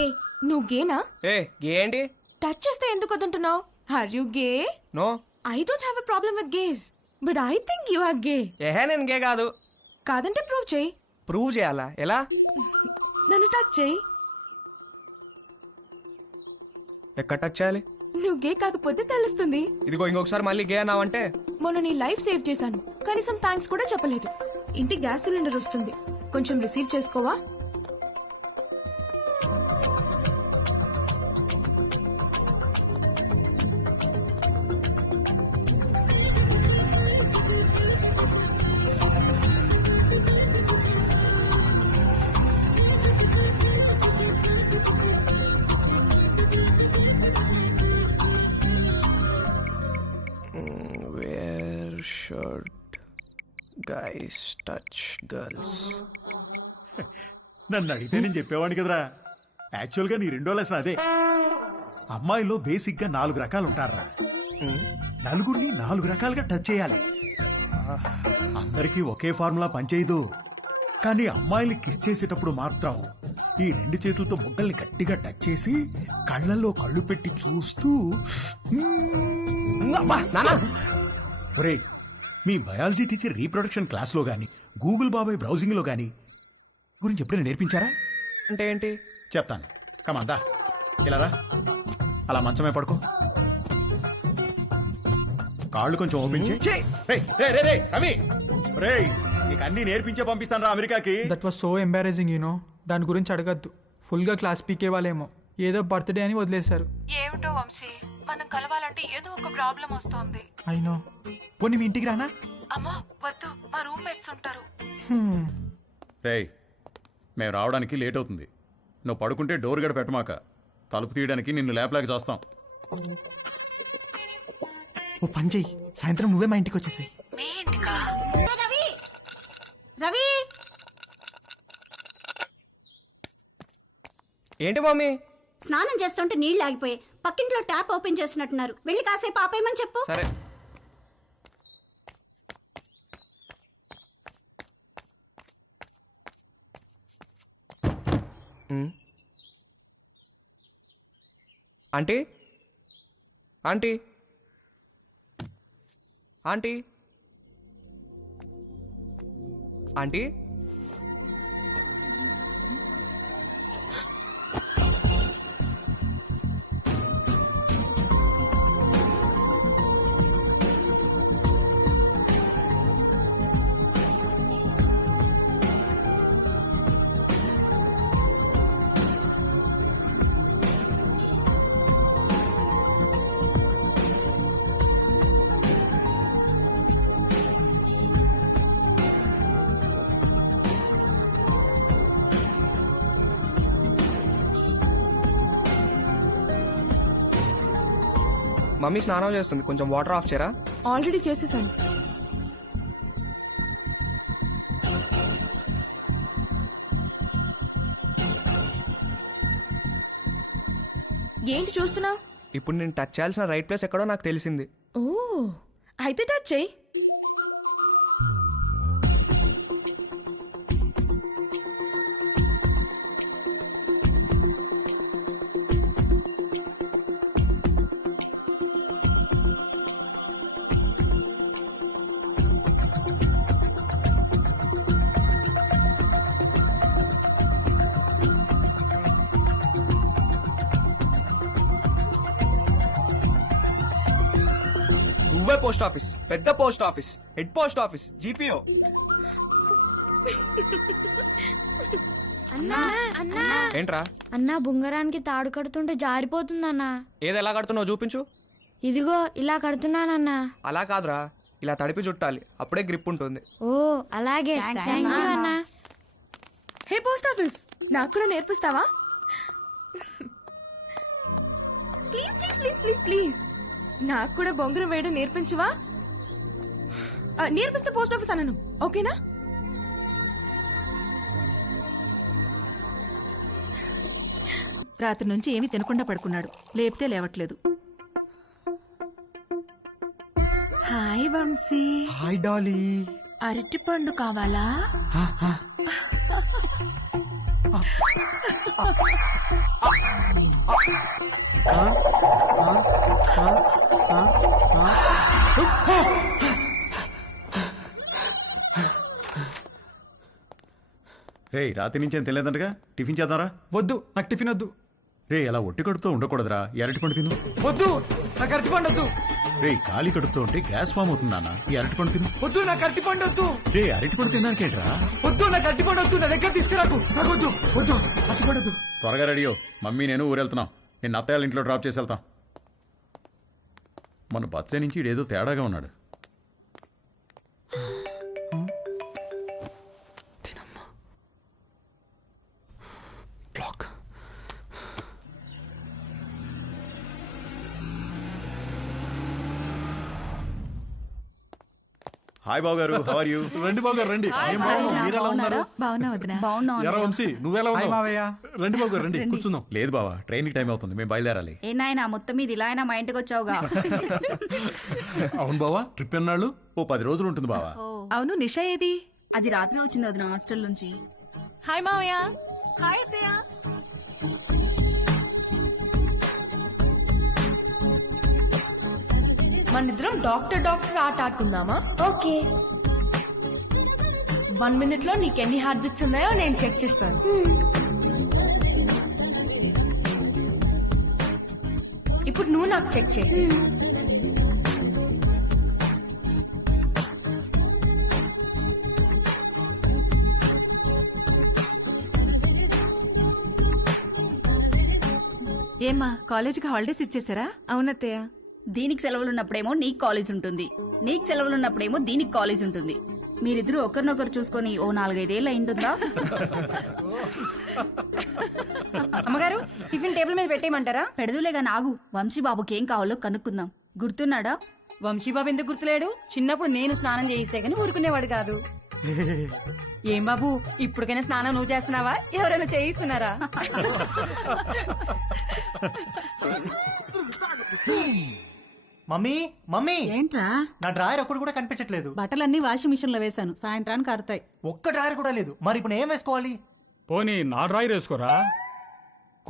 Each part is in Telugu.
ఏ నువ్వు గేనా? ఏ గే ఏంటి? టచ్ చేస్తే ఎందుకు వద్దంటున్నావు? Are you gay? No. I don't have a problem with gays but I think you are gay. ఏహే నేను గే కాదు. కాదంటే ప్రూవ్ చేయి. ప్రూవ్ చేయాలా? ఎలా? నన్ను టచ్ చేయి. ఎక్కడ టచ్ చేయాలి? నువ్వు గే కాకపోతే తెలుస్తుంది. ఇదిగో ఇంకొకసారి మళ్ళీ గే అన్నావంటే మొన్న నీ లైఫ్ సేవ్ చేశాను, కనీసం థ్యాంక్స్ కూడా చెప్పలేదు. ఇంటి గ్యాస్ సిలిండర్ వస్తుంది, కొంచెం రిసీవ్ చేసుకోవా? Where should guys touch girls? నన్ను అడిగితే నేను చెప్పేవాడిని కదరా. యాక్చువల్గా నీ రెండో లెసన్ అదే. అమ్మాయిలో బేసిక్గా 4 రకాలు ఉంటారా. నలుగురిని 4 రకాలుగా టచ్ చేయాలి. అందరికీ ఒకే ఫార్ములా పనిచేయదు. కానీ అమ్మాయిని కిస్ చేసేటప్పుడు మాత్రం ఈ 2 చేతులతో బుగ్గల్ని గట్టిగా టచ్ చేసి కళ్ళల్లో కళ్ళు పెట్టి చూస్తూ ఒరే, మీ బయాలజీ టీచర్ రీప్రొడక్షన్ క్లాస్లో గాని గూగుల్ బాబాయ్ బ్రౌజింగ్లో గాని గురించి ఎప్పుడైనా నేర్పించారా? అంటే ఏంటి? చెప్తాను, కమాందా ఇలా రా. అలా మంచమే పడుకో, కాళ్ళు కొంచెం ఓపెన్ చేయి. రవి, రేయ్ నీకు అన్ని నేర్పించే పంపిస్తాను రా అమెరికాకి. That was so embracing you know. దాని గురించి అడగద్దు. ఫుల్గా క్లాస్ పీకే వాళ్ళేమో ఏదో బర్త్డే అని వదిలేశారు. ఏమిటో వంశీ, మనం కలవాలంటే ఏదో ఒక ప్రాబ్లం వస్తోంది. అయినో. పోనీ మీ ఇంటికి రానా? అమ్మా వద్దు, మా రూమ్మేట్స్ ఉంటారు. రేయ్ మేము రావడానికి లేట్ అవుతుంది. నువ్వు పడుకుంటే డోర్ గడ పెట్టమాక. తలుపు తీయడానికి నిన్ను లేపలేక చేస్తాం. ఓ పని చెయ్యి, సాయంత్రం నువ్వే మా ఇంటికి వచ్చేసాయి. మీ ఇంటికా? రవి రవి ఏంటి మమ్మీ? స్నానం చేస్తుంటే నీళ్లు ఆగిపోయి పక్కింట్లో ట్యాప్ ఓపెన్ చేసినట్టున్నారు. వెళ్ళి కాసేపు ఆపేయమని చెప్పు. సరే. Aunty aunty aunty aunty mummy స్నానం చేస్తుంది, కొంచెం వాటర్ ఆఫ్ చేయరా? ఆల్రెడీ చేసేసాను. ఏంటి చూస్తున్నావు? ఇప్పుడు నేను టచ్ చేయాల్సిన రైట్ ప్లేస్ ఎక్కడో నాకు తెలిసింది. ఓ అయితే టచ్ చేయి. దుబాయ్ పోస్ట్ ఆఫీస్, పెద్ద post office, head post office, GPO. ఏంట్రా? అన్నా బుంగరానికి తాడు కడుతుంటే జారిపోతుందన్నా. ఏది ఎలా కడుతున్నావు చూపించు. ఇదిగో ఇలా కడుతున్నానన్నా. అలా కాదురా, ఇలా తడిపి చుట్టాలి, అప్పుడే గ్రిప్ ఉంటుంది. ఓ అలాగే, థ్యాంక్ యూ అన్నా. హే పోస్ట్ ఆఫీస్, నాకు కూడా నేర్పిస్తావా? Please please please please please, నాకు కూడా బొంగరం వేయడం నేర్పించవా? నేర్పిస్తే పోస్ట్ ఆఫీస్ అన్నాను, ఓకేనా? రాత్రి నుంచి ఏమీ తినకుండా పడుకున్నాడు, లేపితే లేవట్లేదు. హాయ్ వంశీ. Hi Dolly. అరటి పండు కావాలా? రే రాత్రి నుంచి ఏం తెలియదంటగా టిఫిన్ చేద్దాంరా. వద్దు నాకు టిఫిన్ వద్దు. రే అలా ఒట్టి కడుపుతో ఉండకూడదురా, ఈ అరటిపండు తిను. వద్దు నాకు అరటిపండు వద్దు. రే ఖాళీ కడుపుతో ఉంటే గ్యాస్ ఫామ్ అవుతుంది నాన్న, ఈ అరటిపండు తిను. వద్దు నాకు అరటిపండు వద్దు. రే అరటిపండు తినడానికేంట్రా? వద్దు నాకు అరటిపండు వద్దు. నా దగ్గర తీసుకురాకు. నాకు వద్దు వద్దు అరటిపండు వద్దు. త్వరగా రెడీయో, మమ్మీ నేను ఊరెళ్తున్నాం. నేను అత్తయ్య ఇంట్లో డ్రాప్ చేసి వెళ్తాం. మన బర్త్డే నుంచి ఈడేదో తేడాగా ఉన్నాడు. బ్లాక్. హాయ్ బాబు గారు, హౌ ఆర్ యూ? రండి బాబు గారు రండి. ఏం బాబు మీరు ఎలా ఉన్నారు? బాగున్నా వదినా. ఎరా వంశీ నువ్వెలా హాయ్ ఉన్నావు? మావయ్య. రండి బాబు గారు రండి కూర్చుందాం. లేదు బావా, ట్రైన్కి టైం అవుతుంది, మేము బయలుదేరాలి. ఏ నాయనా మొత్తం మీద ఇలా అయినా మా ఇంటికి వచ్చావుగా. అవును బావా, ట్రిప్ ఎన్నాళ్ళు? ఓ 10 రోజులు ఉంటుంది బావా. అవును నిషా ఏది? అది రాత్రి వచ్చింది వదిన హాస్టల్ నుంచి. హాయ్ మావయ్య. హాయ్ అత్తయ్య. మనిద్దరం డాక్టర్ ఆట ఆడుకుందామా? ఓకే. 1 minute లో నీకు ఎన్ని హార్ట్ బీట్స్ ఉన్నాయో నేను చెక్ చేస్తాను. ఇప్పుడు నువ్వు నాకు చెక్ చేయి. ఏమ్మా కాలేజీకి హాలిడేస్ ఇచ్చేసారా? అవునత్తయ్య. దీనికి సెలవులున్నప్పుడేమో నీకు కాలేజ్ ఉంటుంది, నీకు సెలవులున్నప్పుడేమో దీనికి కాలేజ్ ఉంటుంది. మీరిద్దరూ ఒకరినొకరు చూసుకొని ఓ 4-5 ఏళ్ళు అయింటుందా? అమ్మగారు టిఫిన్ టేబుల్ మీద పెట్టేయమంటారా? పెడదులేగా నాగు. వంశీబాబుకి ఏం కావాలో కనుక్కుందాం. గుర్తున్నాడా? వంశీబాబు ఎందుకు గుర్తులేడు? చిన్నప్పుడు నేను స్నానం చేయిస్తే గానీ ఊరుకునేవాడు కాదు. ఏం బాబు ఇప్పటికైనా స్నానం నువ్వు చేస్తున్నావా, ఎవరైనా చేయిస్తున్నారా? మమ్మీ మమ్మీ, ఏంట్రా? నా డ్రాయర్ ఒక్కడు కూడా కనిపించట్లేదు. బట్టలన్నీ వాషింగ్ మిషన్ లో వేశాను, సాయంత్రానికి ఆరుతాయి. ఒక్క డ్రాయర్ కూడా లేదు. మరి ఇప్పుడు ఏం వేసుకోవాలి? పోనీ నా డ్రాయర్ వేసుకోరా,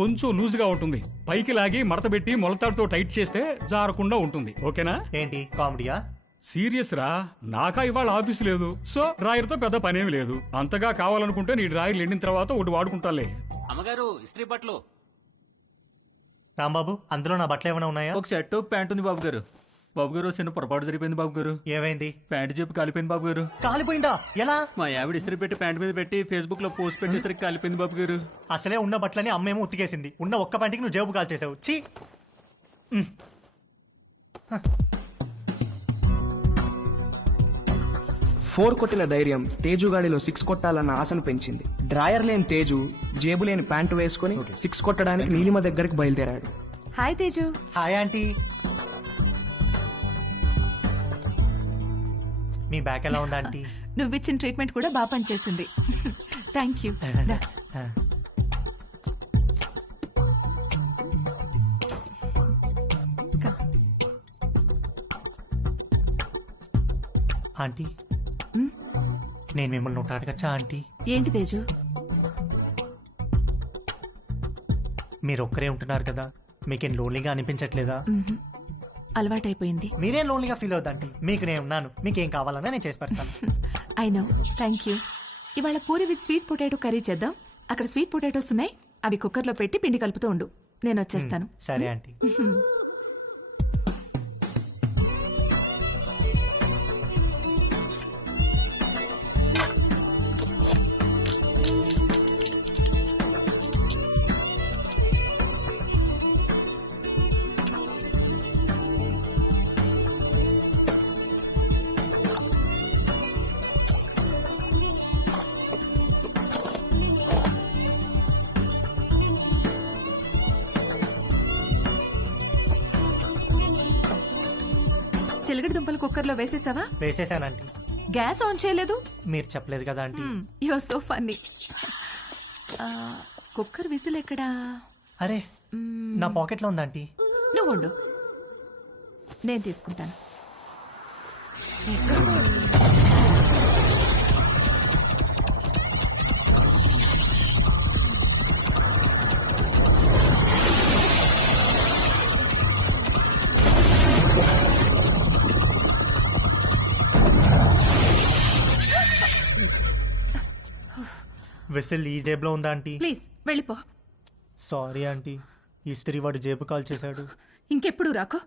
కొంచెం లూజ్గా ఉంటుంది. పైకి లాగి మడతబెట్టి మొలతాడుతో టైట్ చేస్తే జారకుండా ఉంటుంది. ఓకేనా? ఏంటి కామెడీయా? సీరియస్ రా, నాకా ఇవాళ ఆఫీస్ లేదు, సో డ్రాయర్తో పెద్ద పనేమి లేదు. అంతగా కావాలనుకుంటే నీ డ్రాయర్లు ఎండిన తర్వాత ఒకటి వాడుకుంటాలే. అమ్మగారు ఇస్త్రీ బట్టలు. రాంబాబు అందులో నా బట్టలు ఏమైనా ఉన్నాయా? ఒక షర్ట్ ప్యాంట్ ఉంది బాబు గారు. బాబు గారు చిన్న పొరపాటు జరిగిపోయింది బాబు గారు. ఏమైంది? ప్యాంట్ చెప్పి కాలిపోయింది బాబు గారు. కాలిపోయిందా? ఎలా? మా ఆవిడ ఇస్త్రీ పెట్టి ప్యాంట్ మీద పెట్టి ఫేస్బుక్ లో పోస్ట్ పెట్టేసరికి కాలిపోయింది బాబు గారు. అసలే ఉన్న బట్టలని అమ్మేమో ఉతికేసింది. ఉన్న ఒక్క పంటికి నువ్వు జేబు కాల్ చేసావు. చీ. 4 కొట్టిన ధైర్యం తేజుగాడిలో 6 కొట్టాలన్న ఆశను పెంచింది. డ్రాయర్ లేని తేజు జేబు లేని ప్యాంటు వేసుకుని 6 కొట్టడానికి నీలిమ దగ్గరికి బయలుదేరాడు. హాయ్ తేజు. Hi aunty. మీ బ్యాక్ ఎలా ఉందా ఆంటీ? నువ్విచ్చిన ట్రీట్మెంట్ కూడా బాగా పనిచేసింది. Thank you. ఆంటీ నేను మిమ్మల్ని ఒకటి అడగచ్చా ఆంటీ? ఏంటి తేజు? మీరు ఒక్కరే ఉంటున్నారు కదా, మీకేం లోన్లీగా అనిపించట్లేదా? అలవాటైపోయింది. మీరేం లోన్లీగా ఫీల్ అవుతాంటీ, మీకు నేను ఉన్నాను. మీకేం కావాలన్నా నేను చేసి పెడతాను. I know. Thank you. ఇవాళ puri with sweet potato curry చేద్దాం. అక్కడ స్వీట్ పొటాటోస్ ఉన్నాయి, అవి కుక్కర్లో పెట్టి పిండి కలుపుతూ ఉండు, నేను వచ్చేస్తాను. సరే ఆంటీ. చిలకడ దుంపలు కుక్కర్లో వేసేసావా? వేసేసానంటీ. గ్యాస్ ఆన్ చేయలేదు? మీరు చెప్పలేదు కదా aunty. You are so funny. Cooker whistle ఎక్కడా? అరే నా పాకెట్లో ఉందా ఆంటీ? నువ్వు ఉండు, నేను తీసుకుంటాను. వెసిల్ ఈ జేబులో ఉందా ఆంటీ? ప్లీజ్ వెళ్ళిపో. సారీ ఆంటీ, ఇస్త్రీ వాడు జేబు కాల్ చేశాడు. ఇంకెప్పుడు రాకో.